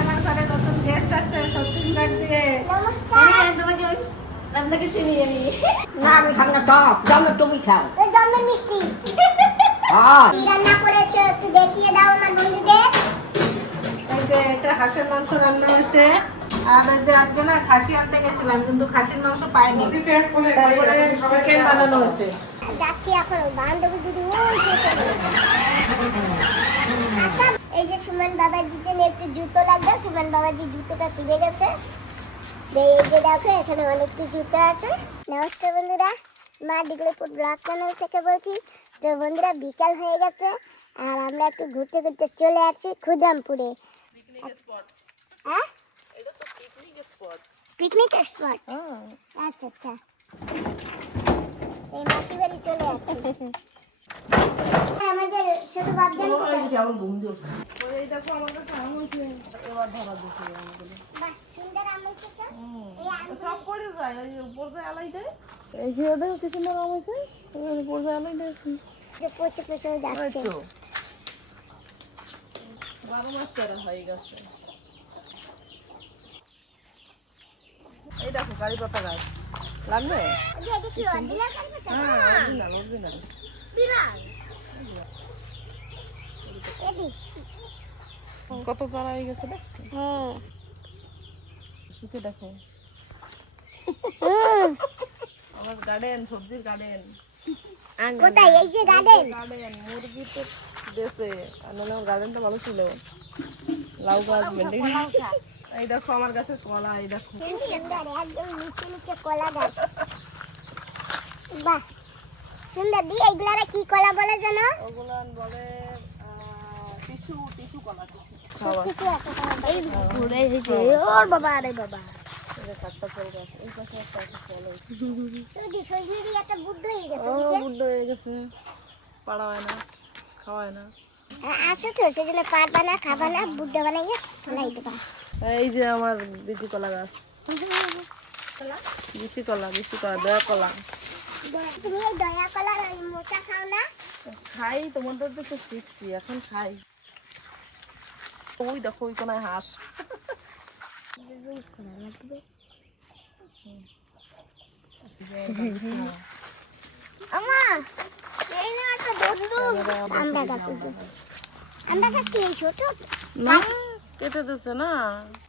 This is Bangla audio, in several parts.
আমার ঘরে নতুন গেস্ট আসছে ছত্তিশগড় থেকে নমস্কার। এই তোমাকে ওই আপনাকে চিনি আমি না আমি খাব না টক জমে তুমি খাও। জন্মের মিষ্টি। হ্যাঁ রান্না করেছ একটু দেখিয়ে দাও আমার বন্ধুদের। এই যে এটা হাঁসের মাংস রান্না হয়েছে। আর যে আজকে না খাসি আনতে গেছিলাম কিন্তু খাসির মাংস পাইনি। তারপরে চিকেন বানানো হয়েছে। যাচ্ছি এখন বান্ধবী দিদি ওই এই যে সুমন বাবাজির জন্য একটু জুতো লাগবে সুমন বাবাজির জুতোটা ছিঁড়ে গেছে। এই যে দেখো এখানে অনেকটি জুতো আছে। নমস্কার বন্ধুরা মা ডিগলিপুর ব্লক চ্যানেল থেকে বলছি তো বন্ধুরা বিকাল হয়ে গেছে আর আমরা একটু ঘুরতে ঘুরতে চলে আসছি ক্ষুদামপুরে হ্যাঁ? পিকনিক স্পট আচ্ছা আচ্ছা। এই মাসি বাড়ি চলে আসছে। বারো মাস তেরো হয়ে গেছে। এই দেখো গাড়ি পাতা গাছ। লাগবে? হ্যাঁ অরিজিনাল অরিজিনাল? কত চারা হয়ে গেছে দেখ। হ্যাঁ। শুকে দেখো। আমার গার্ডেন সবজির গার্ডেন কোথায়? এই যে গার্ডেন গার্ডেন মুরগি তো দেশে গার্ডেনটা ভালো ছিল। লাউ গাছ ভেন্ডি এই দেখো আমার গাছে কলা এই দেখো। সুন্দর একদম নিচে নিচে কলা গাছ। বাহ। সুন্দর দি এইগুলারা কি কলা বলে জানো? ওগুলো বলে টিস্যু টিস্যু কলা খাওয়া আছে এই ঘুরে হয়েছে ওর বাবা আরে বাবা। হয়ে হয়ে হয় আসো তো সেজন্য পারবা না খাবা না বুদ্ধ বানাইয়া ফেলাই দেবা। এই যে আমার বিচি কলা গাছ। বিচি কলা বিচি কলা দয়া কলা। তুমি দয়া কলার ওই মোচা খাও না। খাই তো তো শিখছি এখন খাই। ওই দেখো ওই কোনায় হাঁস। আমা এই না একটা বন্ধু আমরা গাছ আমরা গাছ কি ছোট? না কেটে দিচ্ছে না?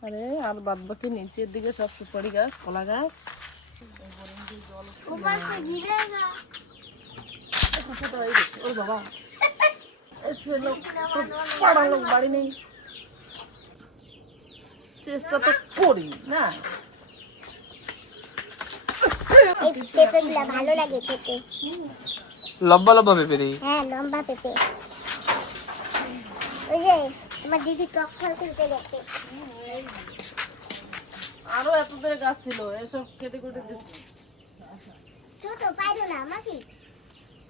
আরে আর বাদ বাকি নিচের দিকে সব সুপারি গাছ কলা গাছ। ওর বাবা পাড়া লোক বাড়ি নেই চেষ্টা তো করি না ভালো লাগে খেতে লম্বা লম্বা পেঁপে হ্যাঁ লম্বা পেঁপে। ওই যে তোমার দিদি টক ফল তুলতে গেছে। আরও এত দূরে গাছ ছিল এসব খেতে কেটে দিচ্ছে। ছোট পাইলো না আমাকে।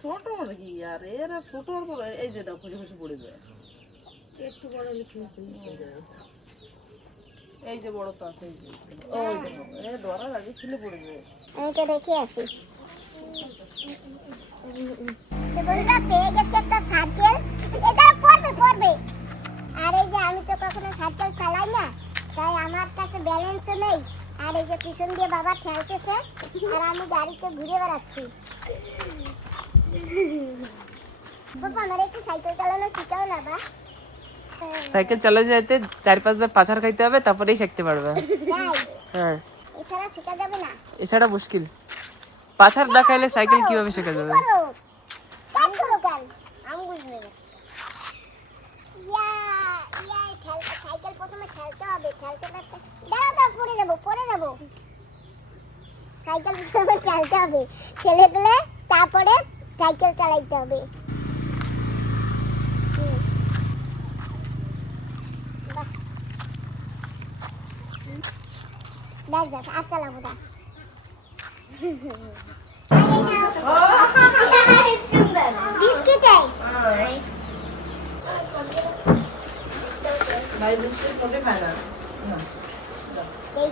ছোট মানে কি? আর এরা ছোট আর বড় এই যে দাও খুঁজে খুঁজে পড়ে যায়। একটু বড় এই যে বড় তো আছে এই যে। ওই দেখো এ ধরার আগে খুলে পড়ে যায়। আমি তো দেখে আসি। বন্ধুরা পেয়ে গেছে একটা সাইকেল এটা পড়বে পড়বে। আর এই যে আমি তো কখনো সাইকেল চালাই না তাই আমার কাছে ব্যালেন্সও নেই। আর এই যে পিছন দিয়ে বাবা ঠেলতেছে আর আমি গাড়িতে ঘুরে বেড়াচ্ছি। বাবা আমার একটু সাইকেল চালানো শিখাও না বা? সাইকেল চালাতে যেতে চার পাঁচবার পাছার খাইতে হবে তারপরেই শিখতে পারবে। হ্যাঁ। এছাড়া শেখা যাবে না? এছাড়া মুশকিল। পাছার না খাইলে সাইকেল কীভাবে শেখা যাবে? ইয়া ইয়া সাইকেল প্রথমে খেলতে হবে খেলতে খেলতে দাঁড়াও দাঁড়াও পড়ে যাব পড়ে যাব। সাইকেল খেলতে হবে। তারপরে সাইকেল চালাইতে হবে। বিস্কিটে। এই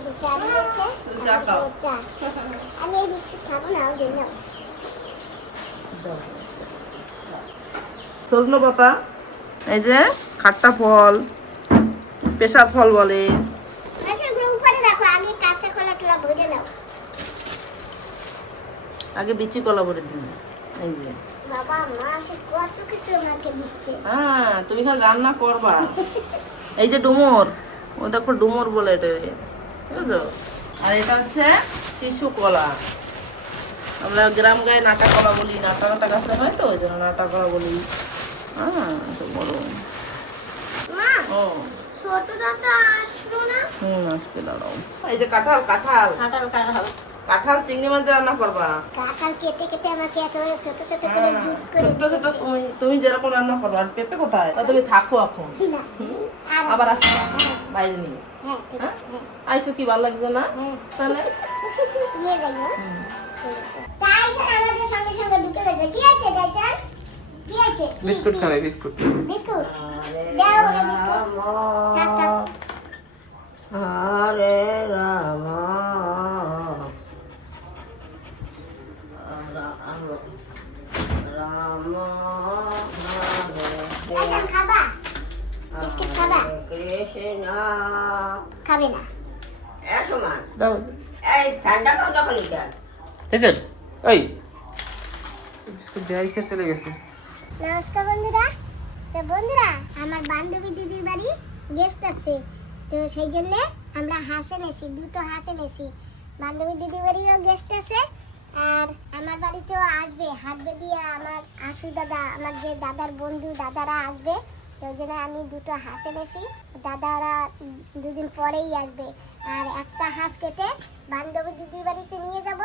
পাতা এই যে খাট্টা ফল পেশার ফল বলে। আগে বিচি কলা ভরে দিন। এই যে। হ্যাঁ তুমি রান্না করবা। এই যে ডুমুর, ও দেখো ডুমুর বলে এটা। বুঝছ? আর এটা হচ্ছে টিসু কলা। আমরা গ্রাম গায়ে নাটা কলা বলি নাটা নাটা গাছটা হয় তো ওই জন্য নাটা কলা বলি। হ্যাঁ তো বড়। ও। হুম আসবে দাঁড়াও। এই যে কাঁঠাল কাঁঠাল। কাঁঠাল কাঁঠাল। কাঁঠাল চিংড়ি মাছ রান্না করবা? কাঁঠাল কেটে কেটে আমাকে একেবারে ছোট ছোট করে হ্যাঁ। তুমি তুমি যেরকম রান্না করবা আর পেঁপে কোথায়? তা তুমি থাকো এখন। আবার আসবা বাইরে নিয়ে হ্যাঁ হ্যাঁ? আইসো কি ভালো লাগছে না? তাহলে? নিয়ে যাই হ্যাঁ? বিস্কুট? খাবে বিস্কুট। বিস্কুট? দাও রাম রাম রাম টাইসন খাবা বিস্কুট খাবা কৃষ্ণ খাবে না। দাও। এই ঠান্ডা কত খালি দেন এসে বিস্কুট দেওয়া এসে চলে গেছে। নমস্কার বন্ধুরা। তো বন্ধুরা আমার বান্ধবী দিদির বাড়ি গেস্ট আছে। তো সেই জন্য আমরা হাঁস এনেছি দুটো হাঁস এনেছি। বান্ধবী দিদির বাড়িও গেস্ট আছে। আর আমার বাড়িতেও আসবে। হাত দিয়ে আমার আশু দাদা আমার যে দাদার বন্ধু দাদারা আসবে। তো জন্য আমি দুটো হাঁস এনেছি। দাদারা দুদিন পরেই আসবে। আর একটা হাঁস কেটে বান্ধবী দিদির বাড়িতে নিয়ে যাব।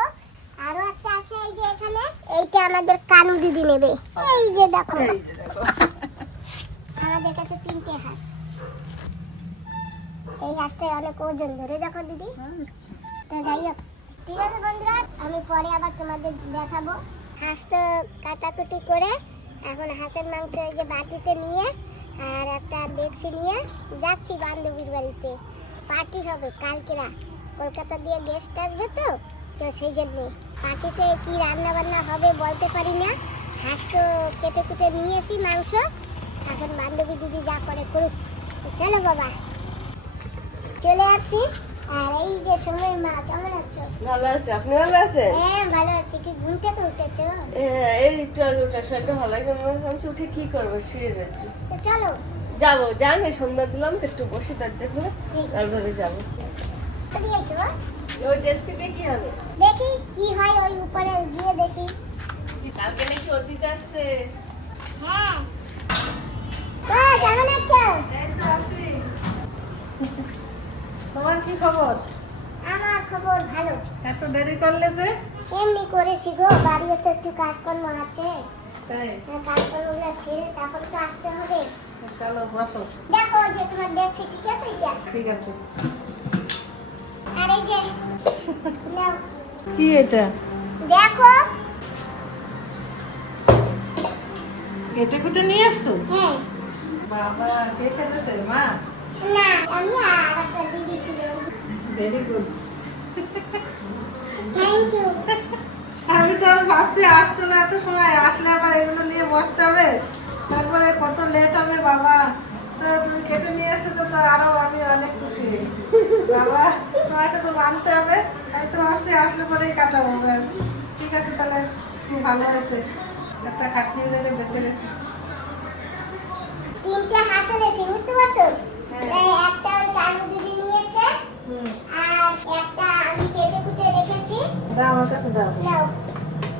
আরও একটা আছে এই যে এখানে এইটা আমাদের কানু দিদি নেবে। এই যে দেখো। আমাদের কাছে তিনটে হাঁস। এই হাঁসটা অনেক ওজন ধরে দেখো দিদি। তো যাই হোক ঠিক আছে বন্ধুরা আমি পরে আবার তোমাদের দেখাবো। হাঁস তো কাটাকুটি করে এখন হাঁসের মাংস এই যে বাটিতে নিয়ে আর একটা ডেক্সি নিয়ে যাচ্ছি বান্ধবীর বাড়িতে। পার্টি হবে কালকেরা কলকাতা দিয়ে গেস্ট আসবে তো তো সেই জন্যে। পার্টিতে কি রান্না বান্না হবে বলতে পারি না। হাঁস তো কেটে কুটে নিয়েছি মাংস। এখন বান্ধবী দিদি যা করে করুক। চলো বাবা। চলে আসছি। আর এই যে সময় মা কেমন আছো? ভালো আছে আপনি ভালো আছেন? হ্যাঁ ভালো আছি। কি ঘুম থেকে উঠেছো? হ্যাঁ, এই একটু আগে ওটা শরীরটা ভালো লাগে আমি উঠে কি করব শুয়ে রয়েছি। চলো। যাব জানি সন্ধ্যা দিলাম তো একটু বসে তার জন্য। তারপরে যাব। হ্যাঁ? ওই ডেস্কে কি হবে দেখি কি হয় ওই উপরে গিয়ে দেখি। কালকে নাকি অতীত আসছে? হ্যাঁ। কেমন আছো। তোমার কি খবর? আমার খবর ভালো। এত দেরি করলে যে? এমনি করেছি গো বাড়িতে তো একটু কাজকর্ম আছে। তাই? আর কাজকর্মগুলো ছেড়ে তারপর তো আসতে হবে। চলো বসো। দেখো যে তোমার দেখছি ঠিক আছে এটা? ঠিক আছে। আর যে নাও। কি এটা? দেখো। কেটে কুটে নিয়ে আসছো হ্যাঁ। বাবা কে কেটেছে মা? না আমি আর একটা দিদি ছিল। ভেরি গুড থ্যাংক ইউ আমি তো আর ভাবছি আসছে না এত সময় আসলে আবার এগুলো নিয়ে বসতে হবে। তারপরে কত লেট হবে বাবা। তো তুমি কেটে নিয়ে এসছো তো আরও আমি অনেক খুশি হয়েছি। বাবা তোমাকে তো মানতে হবে। আমি তো ভাবছি আসলে পরেই কাটাবো ব্যাস। ঠিক আছে তাহলে খুব ভালো হয়েছে একটা খাটনির জায়গায় বেঁচে গেছি। তিনটে হাঁস এনেছি বুঝতে পারছ? একটা ওই কালু দিদি নিয়েছে হুম। আর একটা আমি কেটে কুটে রেখেছি। দাও আমার কাছে দাও।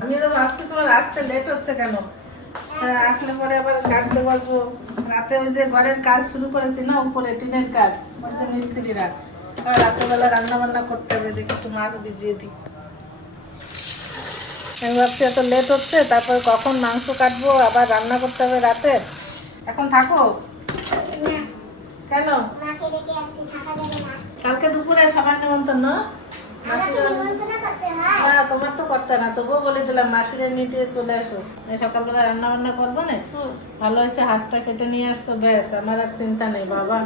আমি তো ভাবছি তোমার আসতে লেট হচ্ছে কেন? তা আসলে পরে আবার কাটতে পারব রাতে ওই যে ঘরের কাজ শুরু করেছি না উপরে টিনের কাজ মিস্ত্রিরা। রাতেবেলা রান্না বান্না করতে হবে দেখি একটু মাছ ভিজিয়ে দিই। আমি ভাবছি এত লেট হচ্ছে তারপর কখন মাংস কাটবো আবার রান্না করতে হবে রাতে? এখন থাকো। কেন? মাকে রেখে আসছি থাকা যাবে না কালকে দুপুরে খাবার নেমন্তন্ন না? তোমার তো করতে না তবুও বলে দিলাম মাসিরে নিয়ে চলে আসো। সকালবেলা রান্না বান্না করব না? ভালো হয়েছে হাঁসটা কেটে নিয়ে আসতো ব্যাস আমার আর চিন্তা নেই বাবা।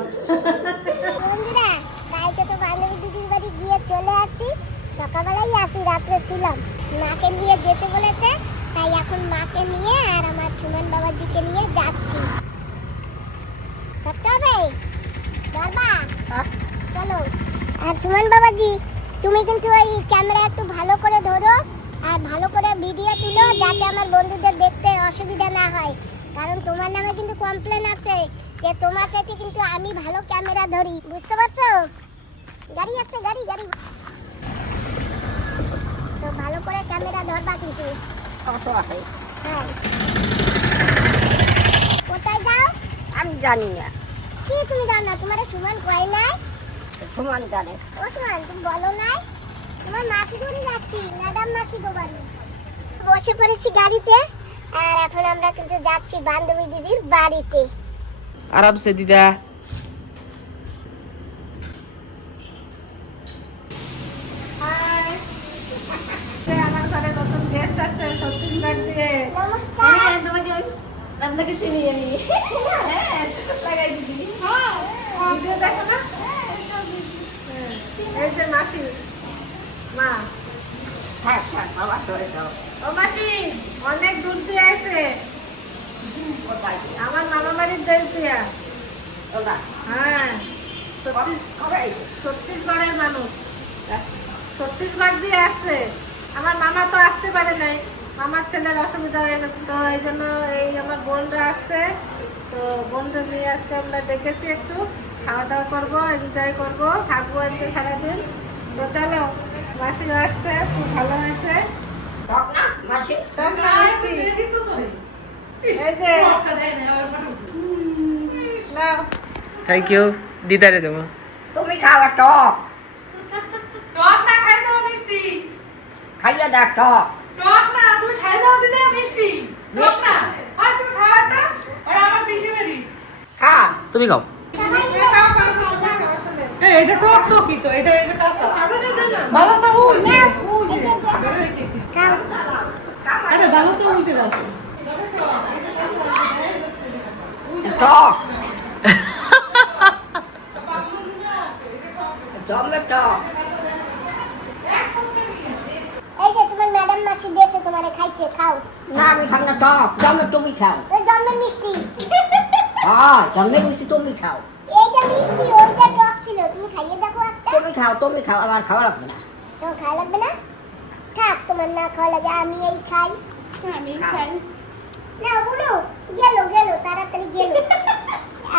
কালকে তো বান্ধবী দিদির বাড়ি গিয়ে চলে আসছি সকালবেলাই আসি রাত্রে ছিলাম। মাকে নিয়ে যেতে বলেছে তাই এখন মাকে নিয়ে আর আমার সুমন বাবার দিকে নিয়ে যাচ্ছি তা দিদি তুমি কিন্তু ওই ক্যামেরা একটু ভালো করে ধরো আর ভালো করে ভিডিও তুলো যাতে আমার বন্ধুদের দেখতে অসুবিধা না হয়। কারণ তোমার নামে কিন্তু কমপ্লেন আছে যে তোমার সাথে কিন্তু আমি ভালো ক্যামেরা ধরি বুঝতে পারছ? গাড়ি আছে গাড়ি গাড়ি। তো ভালো করে ক্যামেরা ধরবা কিন্তু। হ্যাঁ। কোথায় যাও? আমি জানি না। কি তুমি জানো না তোমার সুমন কয় নাই? সমান জানে ও সুমন তুমি বলো নাই? তোমার মাসি ধরে যাচ্ছি ম্যাডাম মাসি গো বাড়ি বসে পড়েছি গাড়িতে আর এখন আমরা কিন্তু যাচ্ছি বান্ধবী দিদির বাড়িতে। আরামসে দিদা। আমার আপনাকে চিনি আমি হ্যাঁ লাগাই দিদি। হ্যাঁ। ভিডিও দেখো না? হ্যাঁ, এই যে মাসি। মা। হ্যাঁ হ্যাঁ বাবা ও মাসি অনেক দূর দিয়ে আসে আমার মামা বাড়ির দেশ দিয়া। ওটা হ্যাঁ? ছত্তিশগড়ের মানুষ। ছত্তিশগড় দিয়ে আসছে। আমার মামা তো আসতে পারে নাই। মামার ছেলের অসুবিধা হয়ে গেছে তো এই জন্য এই আমার বোনরা আসছে। তো বোনটা নিয়ে আজকে আমরা দেখেছি একটু খাওয়া দাওয়া করব এনজয় করব থাকব আজকে সারাদিন। তো চলো মাসিও আসছে খুব ভালো হয়েছে। মাসি? থ্যাংক ইউ দিদারে দেবো। তুমি খাওয়া টক। টক না খাই দাও মিষ্টি। খাইয়া দেখ টক টক না তুমি খাই দাও দিদা মিষ্টি। না আর তুমি খাওয়াটা আর আমার পিসি মেরি। খা তুমি খাও। এই এটা টক টকই তো এটা এই যে কাঁচা। ভালো তো উজ উজ। আরে ভালো তো উজে আছে টক। জমে টক এই যে তোমার ম্যাডাম মাসি দিয়েছে তোমারে খাইতে খাও। না আমি খাব না টক। জমে তুমি খাও। ওই জন্মের মিষ্টি। হ্যাঁ জমে মিষ্টি তুমি খাও। এইটা মিষ্টি ওইটা টক ছিল। তুমি খাইয়ে দেখো একটা। তুমি খাও তুমি খাও আমার খাওয়া লাগবে না। তোমার খাওয়া লাগবে না? থাক তোমার না খাওয়া লাগে আমি এই খাই। আমি খাই। না বলো গেলো গেলো তাড়াতাড়ি গেলো।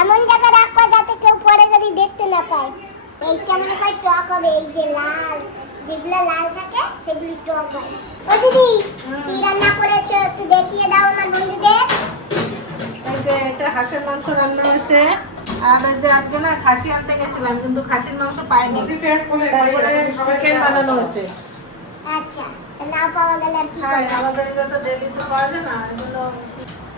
এমন জায়গা রাখবা যাতে কেউ পরে যদি দেখতে না পায়। এইটা মনে হয় টক হবে এই যে লাল যেগুলো লাল থাকে সেগুলি টক হয়। ও দিদি কি রান্না করেছ একটু দেখিয়ে দাও আমার বন্ধুদের। এই যে এটা হাঁসের মাংস রান্না হয়েছে। আর যে আজকে না খাসি আনতে গেছিলাম কিন্তু খাসির মাংস পাইনি। চিকেন বানানো হয়েছে। আচ্ছা না পাওয়া গেলে আর কি হ্যাঁ আমাদের তো ডেলি তো পাওয়া যায় না এগুলো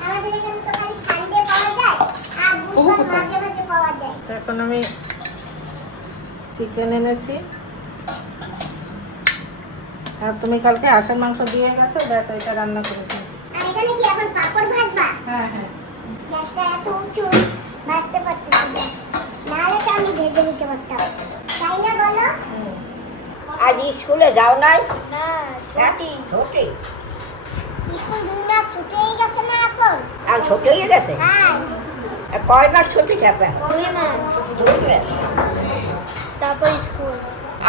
আমাদের এখানে তো খালি সানডে পাওয়া যায় আর বুধবার মাঝে মাঝে পাওয়া যায়। এখন আমি চিকেন এনেছি। আর তুমি কালকে হাঁসের মাংস দিয়ে গেছো ব্যাস ওইটা রান্না করেছি। আর এখানে কি এখন পাপড় ভাজবা? হ্যাঁ হ্যাঁ। গ্যাসটা এত উঁচু ভাজতে পারতেছি না। নাহলে তো আমি ভেজে নিতে পারতাম। তাই না বলো? আজ স্কুলে যাও নাই? না হ্যাঁ? ছুটি। স্কুল দুই মাস ছুটেই গেছে না এখন? আর ছুটি গেছে? হ্যাঁ। আর কয় মাস ছুটি থাকবে? দুই মাস। দুই মাস। তারপর স্কুল।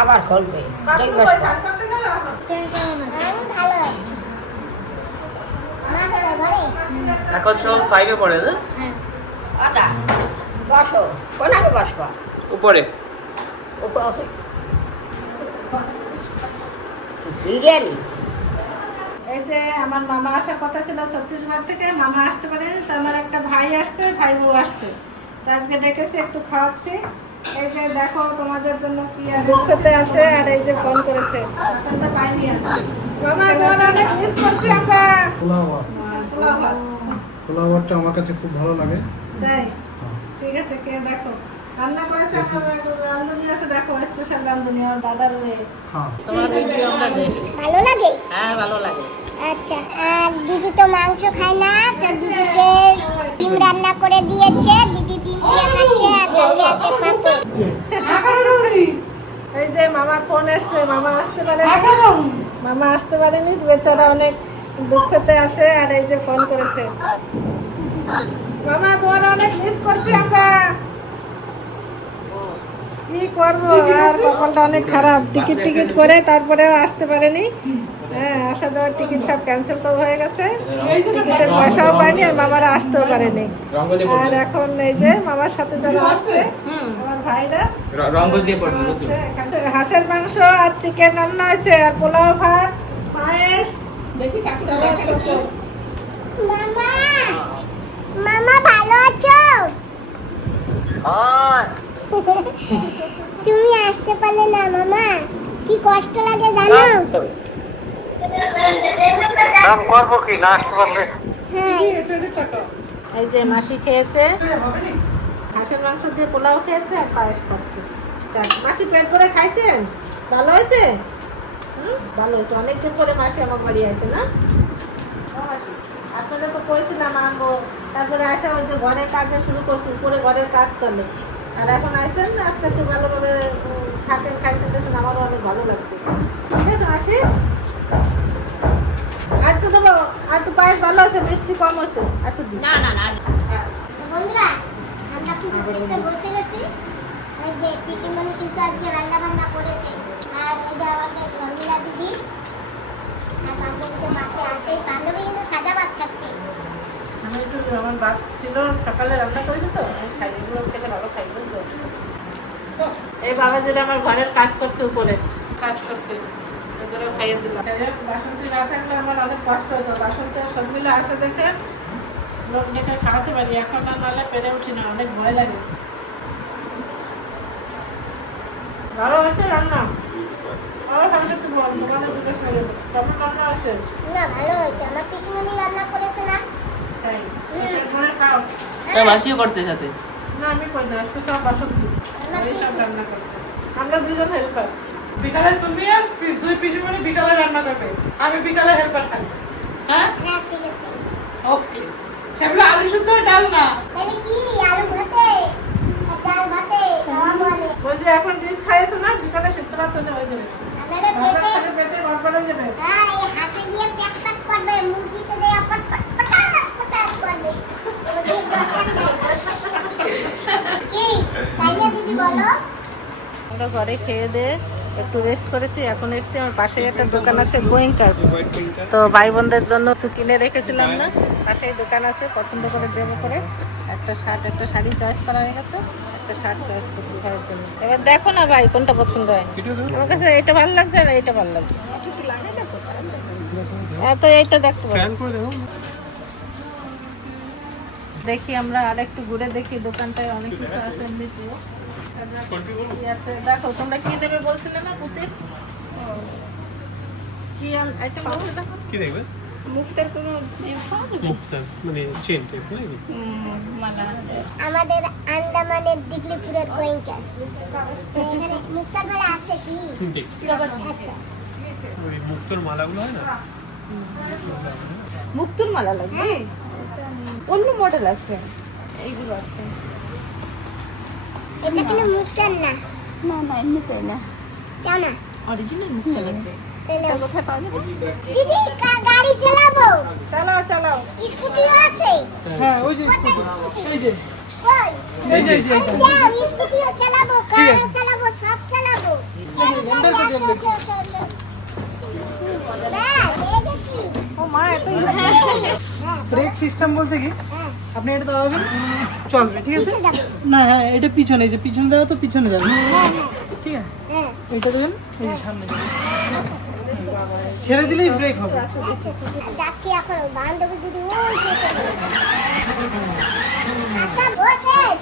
আবার খুলবে। দুই মাস। পর। এখন সব ফাইভে পড়ে না? আদা বসো বসবো? উপরে। উপ- বিরিয়ানি। এই যে আমার মামা আসার কথা ছিল ছত্তিশগড় থেকে মামা আসতে পারেনি তো আমার একটা ভাই আসছে ভাই বউ আসছে। তো আজকে ডেকেছি একটু খাওয়াচ্ছি। এই যে দেখো তোমাদের জন্য কি আর দুঃখতে আছে আর এই যে ফোন করেছে। মটনটা পাইনি আছে মামা তোমার অনেক মিস করছি আমরা। পোলাও ভাত পোলাও ভাত। পোলাও ভাতটা আমার কাছে খুব ভালো লাগে। তাই? ঠিক আছে কে দেখো। রান্না করেছে আমার রান্ধুনি আছে দেখো স্পেশাল রান্ধুনি আমার দাদার মেয়ে। হ্যাঁ। ভালো লাগে? হ্যাঁ ভালো লাগে। আচ্ছা আর দিদি তো মাংস খায় না তো দিদিকে ডিম রান্না করে দিয়েছে দিদি ডিম দিয়ে খাচ্ছে আর সঙ্গে আছে পাপড়। এই যে মামার ফোন এসছে মামা আসতে পারে মামা আসতে পারেনি বেচারা অনেক দুঃখতে আছে আর এই যে ফোন করেছে। মামা তোমার অনেক মিস করছি আমরা। কি করব আর কপালটা অনেক খারাপ। টিকিট টিকিট করে তারপরেও আসতে পারেনি। হ্যাঁ আসা যাওয়ার টিকিট সব ক্যান্সেল তো হয়ে গেছে। টিকিটের পয়সাও পাইনি আর মামারা আসতেও পারেনি। আর এখন এই যে মামার সাথে যারা আসছে আমার ভাইরা। হাঁসের মাংস আর চিকেন রান্না হয়েছে আর পোলাও ভাত পায়েস। মামা মামা ভালো আছো? তুমি আসতে পারলে না মামা। কি কষ্ট লাগে জানো? করব কি? না আসতে পারলে হ্যাঁ। এই যে মাসি খেয়েছে। হাঁসের মাংস দিয়ে পোলাও খেয়েছে আর পায়েস খাচ্ছে। মাসি পেট করে খাইছেন? ভালো হয়েছে? হুম? ভালো হয়েছে। অনেকদিন পরে মাসি আমার বাড়ি আছে না? মাসি আপনারা তো করেছিলাম আনব তারপরে আসা ওই যে ঘরের কাজে শুরু করছি উপরে ঘরের কাজ চলে। আর এখন আইসেন আজকে একটু ভালোভাবে থাকেন খাইছেন আমারও অনেক ভালো লাগছে। ঠিক আছে মাসি? একটু পায়েস ভালো আছে মিষ্টি কম আছে। আর একটু না না না বন্ধুরা আমরা কিন্তু খেতে বসে গেছি। ওই যে পিসিমণি কিন্তু আজকে রান্না বান্না করেছে। আর যে আমাদের শর্মিলা দিদি। আর বান্ধবীকে মাসে আসে। বান্ধবী কিন্তু সাদা ভাত খাচ্ছে। আমি একটু আমার বাস ছিল সকালে রান্না করেছি তো আমি খাই এগুলো খেতে ভালো খাই এই বাবা যেটা আমার ঘরের কাজ করছে উপরে কাজ করছে। ওদেরও খাইয়ে দিলাম। বাসন্তী না থাকলে আমার অনেক কষ্ট হতো। বাসন্তী আর সব মিলে আসে দেখে লোক খাওয়াতে পারি এখন আর নাহলে পেরে উঠি না অনেক ভয় লাগে। ভালো আছে রান্না? করে হয়েছে? হ্যাঁ। মাসিও করছে সাথে। না আমি করি না আজকে সব আমরা দুজন হেল্পার। বিকালে তুমি আর দুই পিসি মানে বিকালে রান্না করবে। আমি বিকালে হেল্পার থাকব। হ্যাঁ? হ্যাঁ ঠিক আছে। ওকে সেগুলো আলু শুদ্ধ ডাল না? তাহলে কি? আলু ভাতে? আর ভাতে? খাওয়া বলে বলছি এখন ডিস খাইছো না বিকালে সিদ্ধ রাত হলে হয়ে যাবে। পেটে গড়বড় হয়ে যাবে। হ্যাঁ এই হাঁসে দিয়ে প্যাক প্যাক করবে মুরগিতে দিয়ে পট পট পটাস পটাস করবে। কি? তাই না দিদি বলো। আমরা ঘরে খেয়ে দিয়ে একটু রেস্ট করেছি এখন এসেছি আমার পাশে একটা দোকান আছে গোয়েঙ্কাস তো ভাই বোনদের জন্য কিনে রেখেছিলাম না পাশেই দোকান আছে পছন্দ করে দেবো করে। একটা শার্ট একটা শাড়ি চয়েস করা হয়ে গেছে একটা শার্ট চয়েস করছি ভাইয়ের জন্য। এবার দেখো না ভাই কোনটা পছন্দ হয়। আমার কাছে এটা ভালো লাগছে আর এটা ভালো লাগছে। হ্যাঁ তো এইটা দেখতে পারো। দেখি আমরা আর একটু ঘুরে দেখি দোকানটায় অনেক কিছু আছে এমনিতেও। দেখো তোমরা কি দেবে বলছিলে না কি আইটেম বলছিলে কি দেখবে? মুক্তার কোনো মুক্তা মানে চেন টাইপ নাকি? আমাদের আন্দামানের এখানে মুক্তার মেলা আছে কি? আচ্ছা। ওই মুক্তোর মালাগুলো হয় না? মুক্তুর মালা লাগবে? অন্য মডেল আছে। এইগুলো আছে। এটা কিন্তু মুক্তার না। না না এমনি চাই না। কেউ না অরিজিনাল মুক্তা লাগবে? কোথায় পাওয়া যাবে? দিদি গাড়ি চালাবো? চালাও চালাও। স্কুটিও আছে? হ্যাঁ ওই যে স্কুটি? এই যে। এই যে এই যে। আরে চালাবো কারও চালাবো সব চালাবো। এই গাড়ি আসো, আসো, আসো, আসো। ব্যাস, এই গেছি। ও মা এত হ্যাঁ, ব্রেক সিস্টেম বলতে কি? হ্যাঁ। আপনি এটা দাবাবেন চলবে ঠিক আছে? না হ্যাঁ এটা পিছনে যে পিছনে দেওয়া তো পিছনে যাবে। হ্যাঁ, হ্যাঁ, ঠিক আছে? হ্যাঁ। এইটা দেবেন এই যে সামনে ছেড়ে দিলেই ব্রেক হবে। আচ্ছা, আচ্ছা, আচ্ছা। যাচ্ছি এখন বান্ধবী দিদি ওই। আচ্ছা বসেস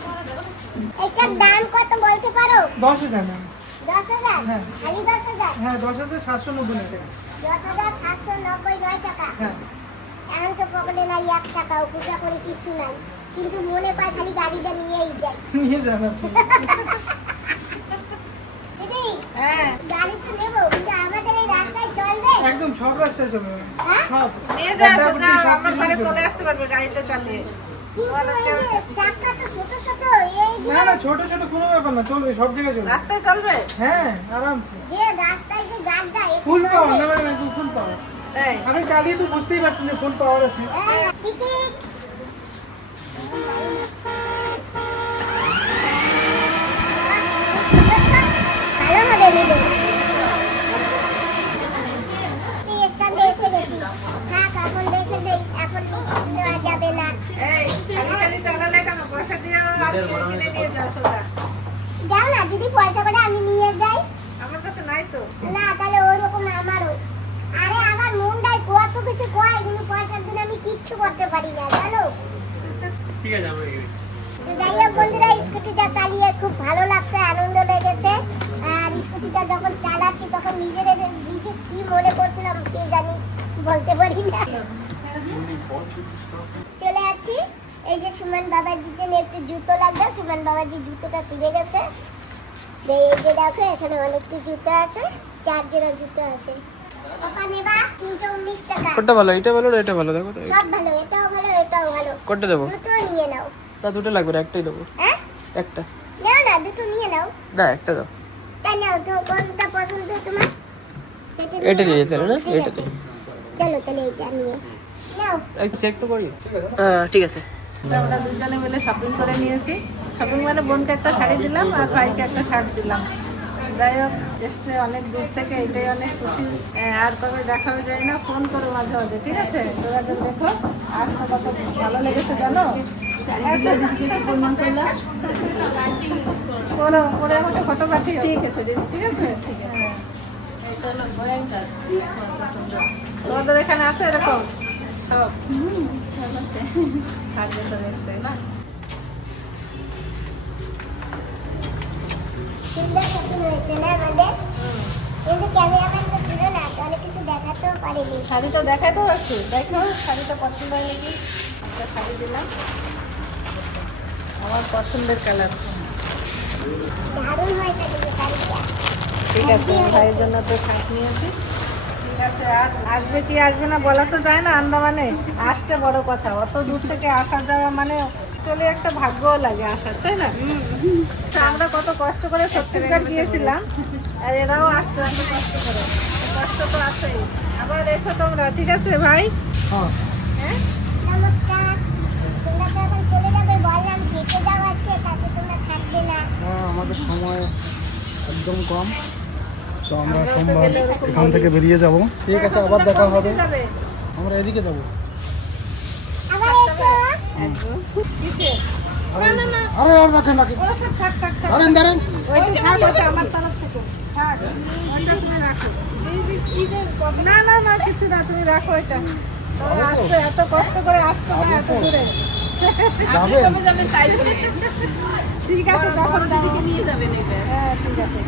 এটার দাম কত বলতে পারো? দশ হাজার ম্যাম দশ হাজার? হ্যাঁ। খালি দশ হাজার? হ্যাঁ সাতশো নব্বই টাকা। দশ হাজার সাতশো নব্বই নয় টাকা। হ্যাঁ। এখন তো পকেটে নাই এক পূজা করে কিছু নাই। কিন্তু মনে পায় খালি গাড়িটা নিয়েই যায় নিয়ে দিদি হ্যাঁ। গাড়ি তো নেব কিন্তু আমাদের এই রাস্তায় চলবে? একদম সব রাস্তায় চলবে। হ্যাঁ? সব। নিয়ে যাও আড্ডাপট্টি, আমরা কিছু চলে আসতে পারবে গাড়িটা চালিয়ে। কিন্তু এই যে চাকা তো ছোট ছোট এই যে না না ছোট ছোট কোনো ব্যাপার না চলবে সব জায়গায় চলবে। রাস্তায় চলবে? হ্যাঁ আরামসে। যে রাস্তায় যে গাড়িটা ফুল চলবে। না ফুল পাওয়ার। আপনি চালিয়ে তো বুঝতেই পারছি যে ফোন পাওয়ার আছে হ্যাঁ, টিকিট কিনে নিয়ে যাও সোজা। যাও না দিদি পয়সা করে আমি নিয়ে যাই আমার কাছে নাই তো না তাহলে ওরকম আমারও আরে আমার মনটাই কত কিছু কয় এগুলো পয়সার জন্য আমি কিচ্ছু করতে পারি না জানো ঠিক আছে আমরা যাই হোক বন্ধুরা স্কুটিটা চালিয়ে খুব ভালো লাগছে আনন্দ লেগেছে। আর স্কুটিটা যখন চালাচ্ছি তখন নিজে কি মনে করছিলাম কে জানি বলতে পারি না। চলে আসছি। এই যে সুমন বাবাজির জন্য একটু জুতো লাগবে সুমন বাবাজির জুতোটা ছিঁড়ে গেছে। এই যে দেখো এখানে অনেকটা জুতো আছে চার জোড়া জুতো আছে। কোনটা ভালো? এটা ভালো না এটা ভালো? দেখো তো। সব ভালো এটাও ভালো এটাও ভালো। কোনটা দেবো? দুটো নিয়ে নাও। তা দুটো লাগবে না একটাই দেবো। হ্যাঁ? একটা। নাও না দুটো নিয়ে নাও। না একটা দাও। তাই নাও তো কোনটা পছন্দ তোমার? সেটা এটা নিয়ে। যেতে না? ঠিক এটা আছে। চলো তাহলে এটা নিয়ে। নাও। চেক তো করি। হ্যাঁ ঠিক আছে। তো আমরা দুজনে মিলে শপিং করে নিয়েছি। শপিং মানে বোনকে একটা শাড়ি দিলাম আর ভাইকে একটা শার্ট দিলাম। যাই হোক এসছে অনেক দূর থেকে এটাই অনেক খুশি। আর কবে দেখা হয়ে যায় না ফোন করো মাঝে মাঝে ঠিক আছে? তোরা তো দেখো আর কত ভালো লেগেছে জানো? করো করে আমাকে ফটো পাঠিয়ে ঠিক আছে ঠিক আছে? ঠিক আছে। তোমাদের এখানে আছে এরকম? সব। থাকবে তো নিশ্চয়ই না? কিন্তু কিছু দেখাতেও পারছি শাড়িটা পছন্দ শাড়ি দিলাম। আমার পছন্দের কালার। দারুণ হয়েছে শাড়িটা ঠিক আছে ভাইয়ের জন্য তো শার্ট নিয়েছি। ঠিক আছে, আর আসবে কি আসবে না বলা তো যায় না আন্দামানে। আসতে বড় কথা। অত দূর থেকে আসা যাওয়া মানে চলে একটা ভাগ্যও লাগে আসার তাই না? তা আমরা কত কষ্ট করে ছত্তিশগড় গিয়েছিলাম আর এরাও আসতো এত কষ্ট করে। কষ্ট তো আছেই। আবার এসো তোমরা ঠিক আছে ভাই? হ্যাঁ। হ্যাঁ? নমস্কার। তোমরা তো এখন চলে যাবে বললাম থেকে যাও আজকে তাতে তোমরা থাকবে না। হ্যাঁ, আমাদের সময় একদম কম। তো আমরা সোমবার এখান থেকে বেরিয়ে যাব। ঠিক আছে আবার দেখা হবে। আমরা এদিকে যাব? আরে না না না কিছু না তুমি রাখো এটা এত কষ্ট করে দূরে ঠিক আছে যখন দিদিকে নিয়ে যাবেন হ্যাঁ ঠিক আছে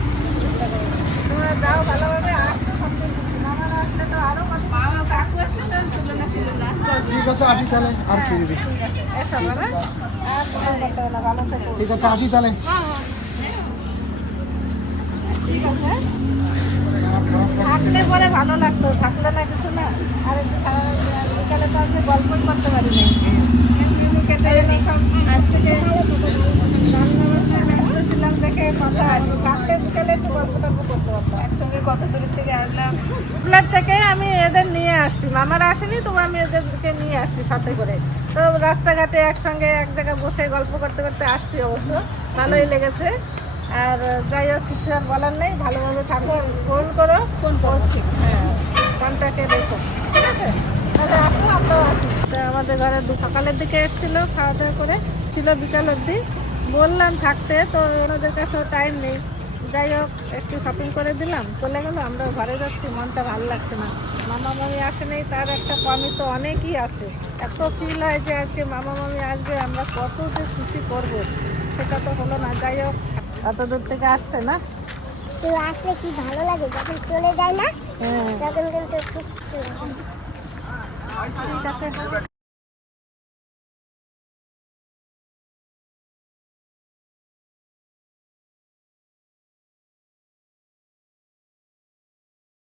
তোমরা যাও ভালোভাবে আসছো সব কিছু। মামারা আসলে তো আরও কত মামা কাকু আসলে তো তুলনা ছিল না ঠিক আছে আসি তাহলে। আর না থেকো ঠিক আছে আসি তাহলে। থাকলে পরে ভালো লাগতো থাকলে না কিছু না। আর বিকালে তো গল্পই করতে পারি আজকে দেখে কথা থাকলে বিকালে একটু গল্প টল্প করতে পারতাম। একসঙ্গে কত দূর থেকে আসলাম। ফ্ল্যাট থেকে আমি এদের নিয়ে আসছি মামারা আসেনি তবু আমি এদেরকে নিয়ে আসছি সাথে করে। তো রাস্তাঘাটে একসঙ্গে এক জায়গায় বসে গল্প করতে করতে আসছি অবশ্য। ভালোই লেগেছে। আর যাই হোক কিছু আর বলার নেই। ভালোভাবে থাকো ফোন করো। ফোন করছি। হ্যাঁ কন্ট্যাক্টে রেখো। ঠিক আছে? তাহলে আসো আমরাও আসি। আমাদের ঘরে দু সকালের দিকে এসেছিল খাওয়া দাওয়া করে। ছিল বিকাল অবধি। বললাম থাকতে তো ওনাদের কাছেও টাইম নেই। যাই হোক একটু শপিং করে দিলাম চলে গেল আমরা ঘরে যাচ্ছি মনটা ভালো লাগছে না। মামা মামি আসে নেই তার একটা কমি তো অনেকই আছে। এত ফিল হয় যে আজকে মামা মামি আসবে আমরা কত যে খুশি করব সেটা তো হলো না। যাই হোক এত দূর থেকে আসছে না? তো আসলে কি ভালো লাগে? যখন চলে যায় না হ্যাঁ। তখন কিন্তু খুব ঠিক আছে।